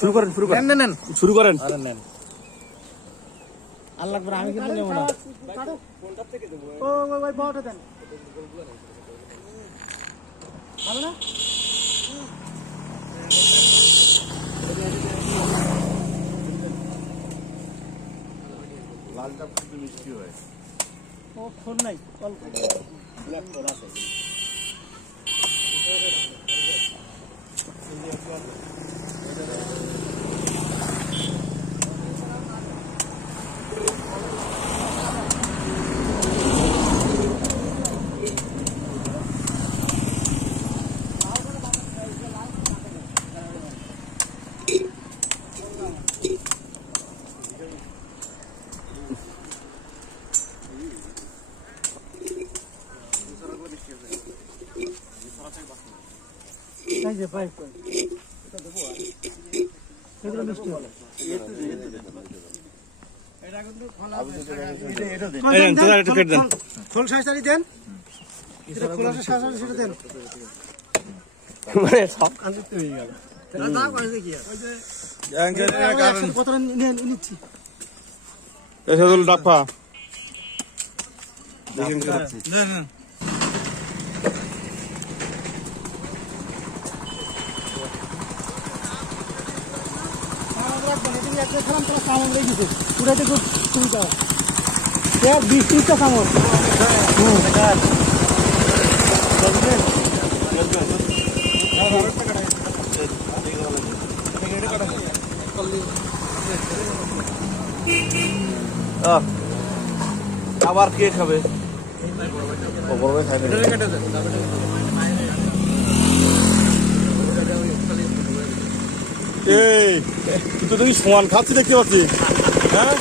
শুরু করেন। আল্লাহ আমি কিন্তু নেব না। ওই বড়টা দেন। ভালো না? লালটা খুব মিষ্টি হয়। ও ফোন নাই, কল করে। ব্ল্যাক ফোন আছে। এই যে পাইপ এটা দেবো আর সেগুলো মিষ্টি হবে। এটা কিন্তু খোলা এটা দেন। এই দেন তোরা একটু কেটে দেন। খোল সাইজটাই দেন। এটা খোলা সাইজটা সেটা দেন। মানে সব কান্দিতে হয়ে গেল। এটা দাও করে দেখি ওই যে গ্যাংয়ের কারণ কত নিচ্ছি। এসেদুল ডাফা দেখেন না না সামন রেখেছে পুরাতে খুব সুবিধা হয় 20-30টা সামন আবার কে খাবে? এই তুই তো দেখি সমান খাচ্ছি দেখতে পাচ্ছি। হ্যাঁ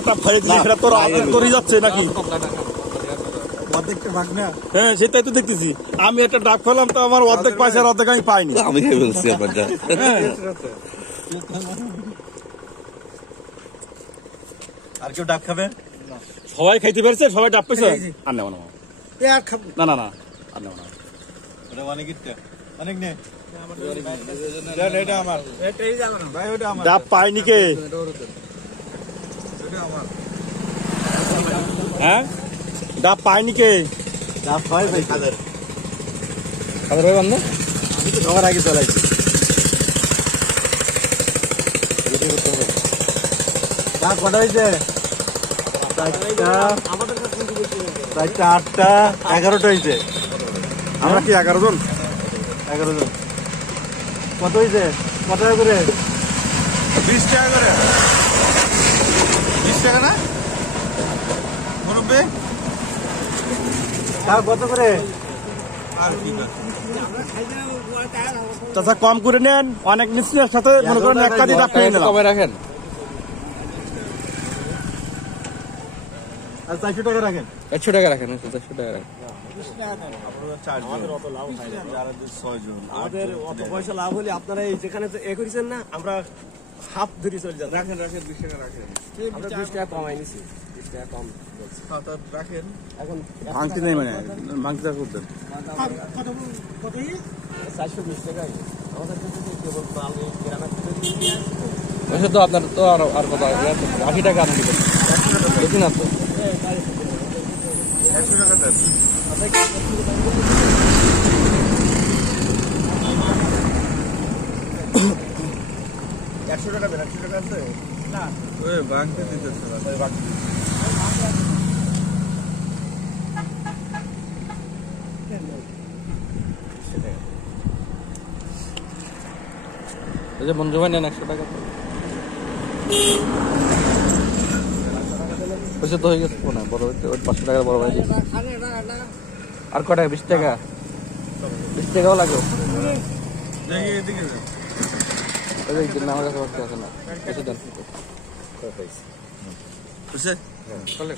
একটা ফাইল দিয়ে সেটা তোর আদর করে যাচ্ছে নাকি? অর্ধেকটা ভাগ না। হ্যাঁ সেটাই তো দেখতেছি। আমি একটা ডাক ফেলাম তো আমার অর্ধেক পয়সা আর অর্ধেক আমি পাইনি। আমি খেয়ে ফেলছি আপনারটা। আর কেউ ডাব খাবে? সবাই খাইতে পেরেছে, সবাই ডাব পেয়েছে। আর নেব না আর খাবো না না না আর নেব না। ওটা অনেকটা অনেক নে এটা আমার এটাই যাবে না ভাই ওটা আমার ডাব পাইনি কে? এটা আমার হ্যাঁ ডাব পাইনি কে? ডাব হয় ভাই খাদের খাবার ভাই বন্ধু আমি তো খাবার আগে চলাইছি ডাব কটা হয়েছে? 4টা 8টা 11টা হয়েছে। আমরা কি 11 জন? 11 জন। কত হয়েছে? কত টাকা করে? 20 টাকা করে। 20 টাকা না মুরব্বি? তাও কত করে? আর কি চাচা কম করে নেন, অনেক নিশ্চয়ের সাথে মনে করেন এক কাজি ডাব পেয়ে নিলাম। কবে রাখেন? আর 400 টাকা রাখেন। 100 টাকা রাখেন, 400 টাকা রাখেন। আমাদের অত লাভ হয় না। 6 জন। আমাদের অত পয়সা লাভ হলে আপনারা এই যেখানে এ করেছেন না, আমরা হাফ ধরে চলে যাচ্ছি। রাখেন 20 টাকা রাখেন। আমরা 20 টাকা কমাই নিছি, 20 টাকা কম বলছি। রাখেন। এখন ভাঙতে নেই মানে ভাঙতে করতেন কত 420 টাকাই আমাদের কাছে কেবল আলু গ্রামের থেকে নিয়ে আসছে। ওইসব তো আপনার তো আর কত 80 টাকা আনন্দ বেশি না তো। 100 টাকা দেন। একশো টাকা দেন। 100 টাকা আছে না? ওই ভাঙতে দিতেছে না। এই যে মঞ্জু ভাই নেন 100 টাকা। পয়সা তো হয়ে গেছে না বড় ভাই, ওই 500 টাকার বড় ভাই। আর কত টাকা? 20 টাকা। 20 টাকাও লাগবে। দেখি এদিকে দেন। ওই যে আমার কাছে বাকি আছে না। পয়সা দেন। বুঝছে? চলে।